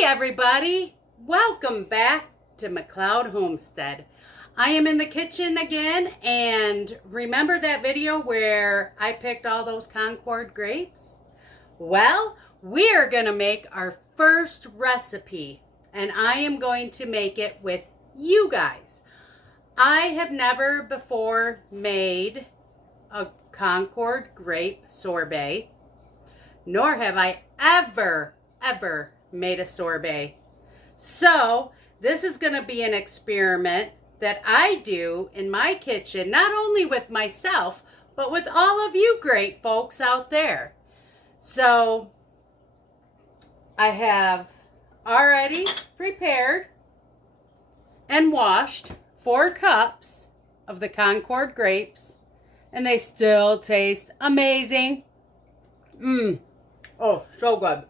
Hey everybody, welcome back to McLeod Homestead. I am in the kitchen again, and remember that video where I picked all those Concord grapes? Well, we are going to make our first recipe, and I am going to make it with you guys. I have never before made a Concord grape sorbet, nor have I ever made a sorbet. So this is going to be an experiment that I do in my kitchen, not only with myself, but with all of you great folks out there. So I have already prepared and washed 4 cups of the Concord grapes, and they still taste amazing. Oh, so good.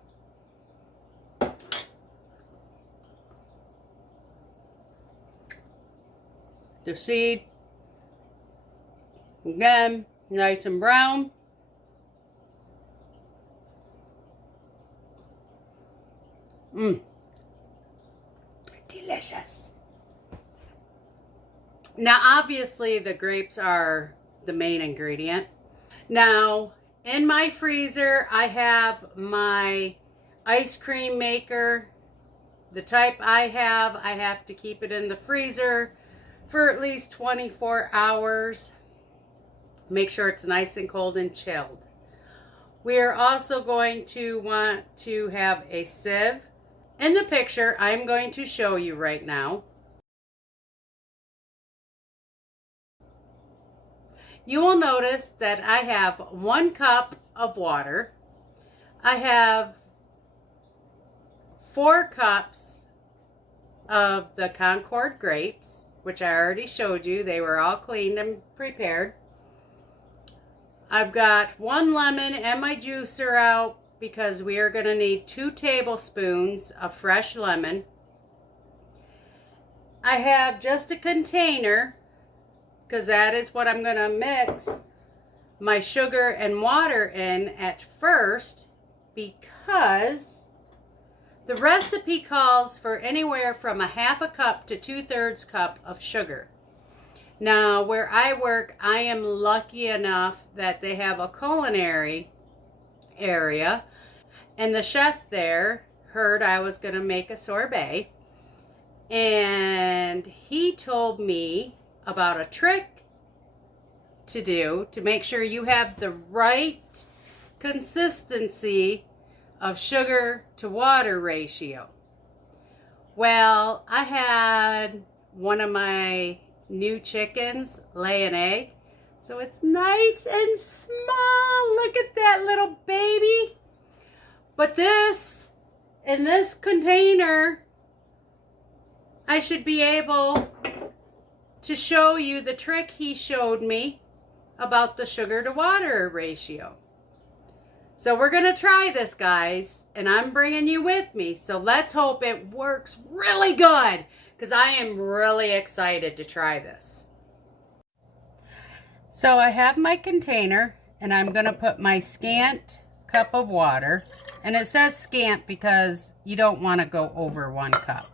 The seed, again, nice and brown. Delicious. Now, obviously, the grapes are the main ingredient. Now, in my freezer, I have my ice cream maker. The type I have to keep it in the freezer for at least 24 hours. Make sure it's nice and cold and chilled. We are also going to want to have a sieve. In the picture I'm going to show you right now, you will notice that I have 1 cup of water. I have 4 cups of the Concord grapes, which I already showed you. They were all cleaned and prepared. I've got 1 lemon and my juicer out because we are going to need 2 tablespoons of fresh lemon. I have just a container because that is what I'm going to mix my sugar and water in at first, because the recipe calls for anywhere from a 1/2 cup to 2/3 cup of sugar. Now, where I work, I am lucky enough that they have a culinary area, and the chef there heard I was going to make a sorbet, and he told me about a trick to do to make sure you have the right consistency of sugar to water ratio. Well, I had one of my new chickens lay an egg, so it's nice and small. Look at that little baby. But in this container, I should be able to show you the trick he showed me about the sugar to water ratio. So we're going to try this, guys, and I'm bringing you with me. So let's hope it works really good, because I am really excited to try this. So I have my container, and I'm going to put my scant cup of water. And it says scant because you don't want to go over 1 cup.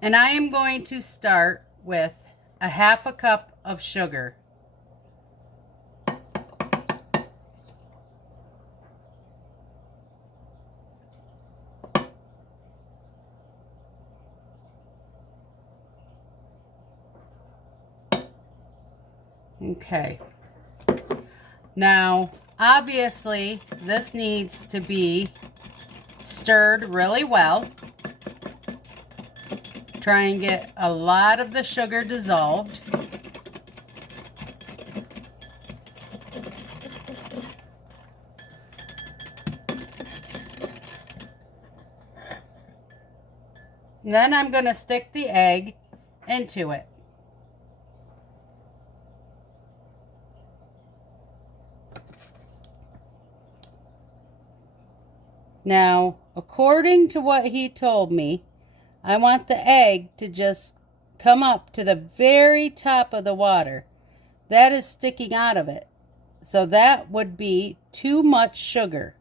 And I am going to start with a 1/2 cup of sugar. Okay. Now, obviously, this needs to be stirred really well. Try and get a lot of the sugar dissolved. Then I'm going to stick the egg into it. Now, according to what he told me, I want the egg to just come up to the very top of the water. That is sticking out of it. So that would be too much sugar.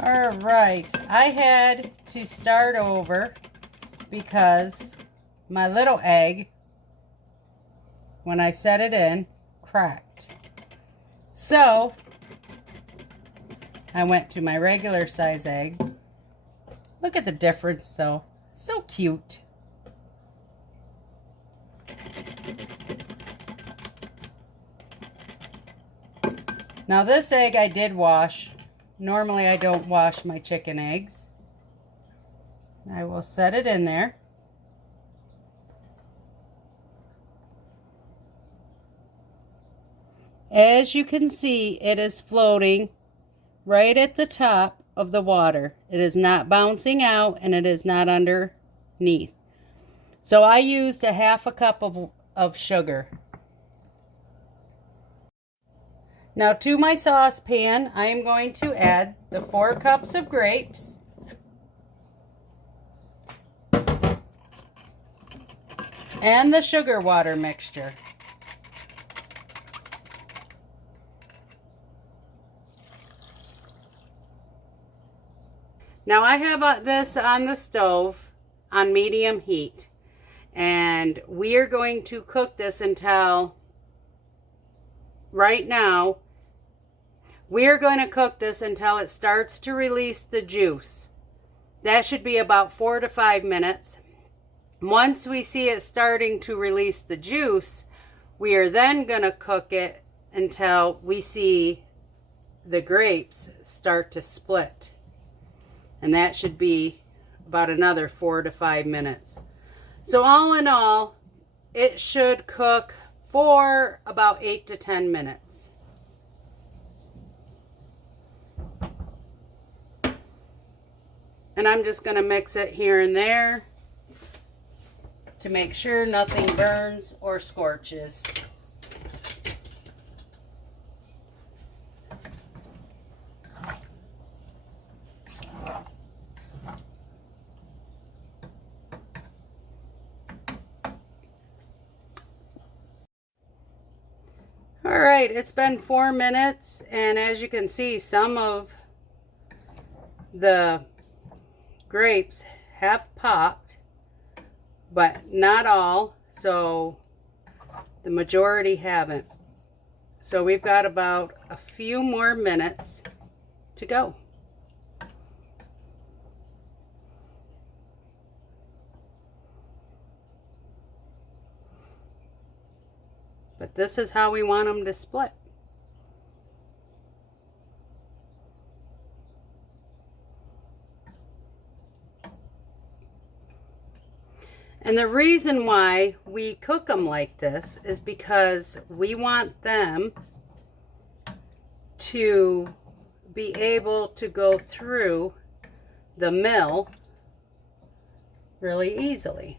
All right, I had to start over because my little egg, when I set it in, cracked. So I went to my regular size egg. Look at the difference though. So cute. Now this egg I did wash. Normally I don't wash my chicken eggs. I will set it in there. As you can see, it is floating right at the top of the water. It is not bouncing out and it is not underneath. So I used a half a cup of sugar. Now to my saucepan, I am going to add the 4 cups of grapes. And the sugar water mixture. Now I have this on the stove on medium heat, and we are going to cook this until, right now, we are going to cook this until it starts to release the juice. That should be about 4 to 5 minutes. Once we see it starting to release the juice, we are then going to cook it until we see the grapes start to split. And that should be about another 4 to 5 minutes. So all in all, it should cook for about 8 to 10 minutes. And I'm just going to mix it here and there to make sure nothing burns or scorches. All right, it's been 4 minutes, and as you can see, some of the grapes have popped, but not all, so the majority haven't. So we've got about a few more minutes to go. But this is how we want them to split. And the reason why we cook them like this is because we want them to be able to go through the mill really easily.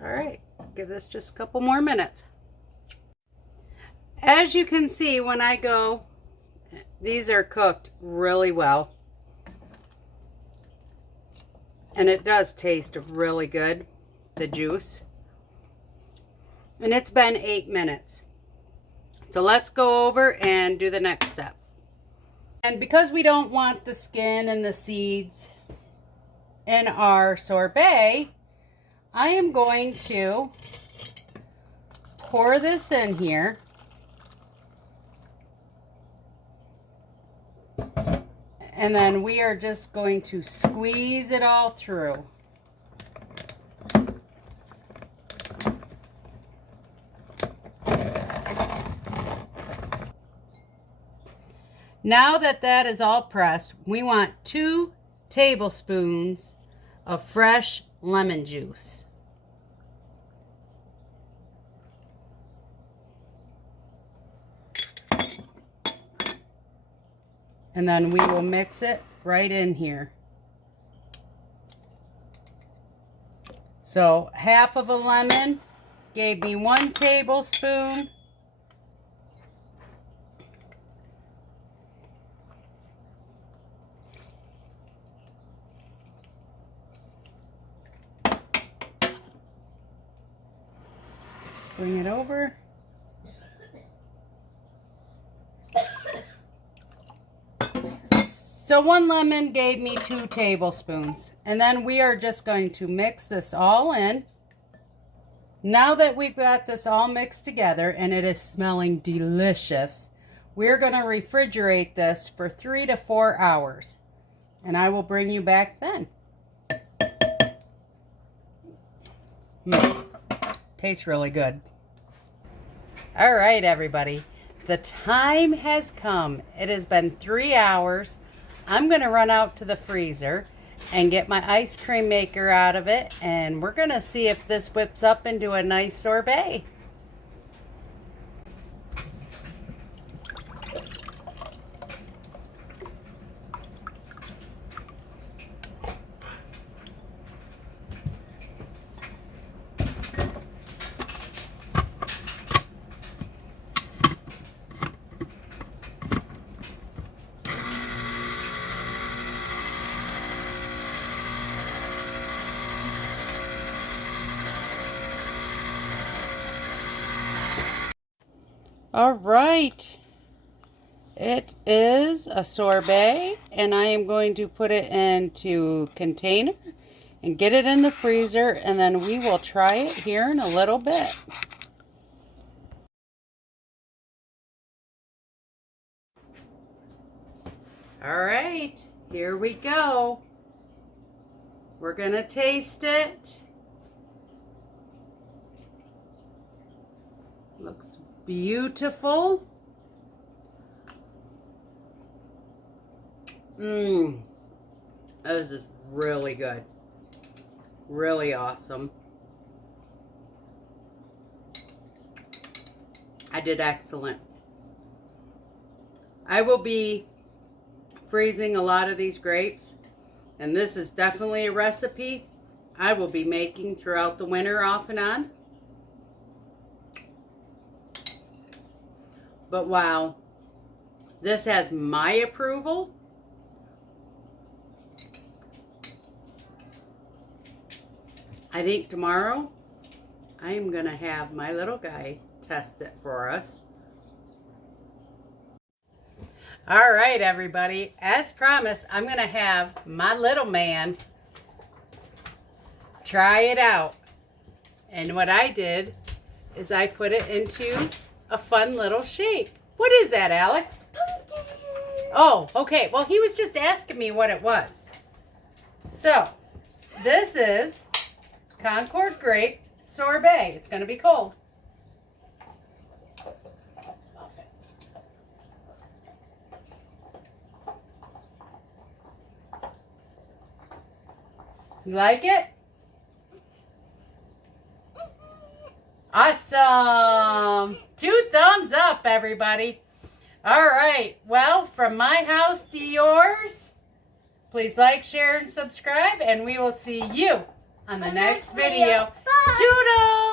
All right, give this just a couple more minutes. As you can see, when I go, these are cooked really well. And it does taste really good, the juice. And it's been 8 minutes. So let's go over and do the next step. And because we don't want the skin and the seeds in our sorbet, I am going to pour this in here. And then we are just going to squeeze it all through. Now that that is all pressed, we want 2 tablespoons of fresh lemon juice. And then we will mix it right in here. So half of a lemon gave me 1 tablespoon. Bring it over. So 1 lemon gave me 2 tablespoons. And then we are just going to mix this all in. Now that we've got this all mixed together and it is smelling delicious, we're going to refrigerate this for 3 to 4 hours. And I will bring you back then. Tastes really good. All right, everybody. The time has come. It has been 3 hours. I'm going to run out to the freezer and get my ice cream maker out of it. And we're going to see if this whips up into a nice sorbet. All right, it is a sorbet, and I am going to put it into a container and get it in the freezer, and then we will try it here in a little bit. All right, here we go. We're gonna taste it. Looks beautiful. This is really good. Really awesome. I did excellent. I will be freezing a lot of these grapes, and this is definitely a recipe I will be making throughout the winter off and on. But wow, this has my approval. I think tomorrow I am going to have my little guy test it for us. All right, everybody. As promised, I'm going to have my little man try it out. And what I did is I put it into a fun little shape. What is that, Alex? Oh, okay. Well, he was just asking me what it was. So, this is Concord Grape Sorbet. It's going to be cold. You like it? Awesome! 2 thumbs up, everybody. All right. Well, from my house to yours, please like, share, and subscribe, and we will see you on the next video. Bye. Toodles!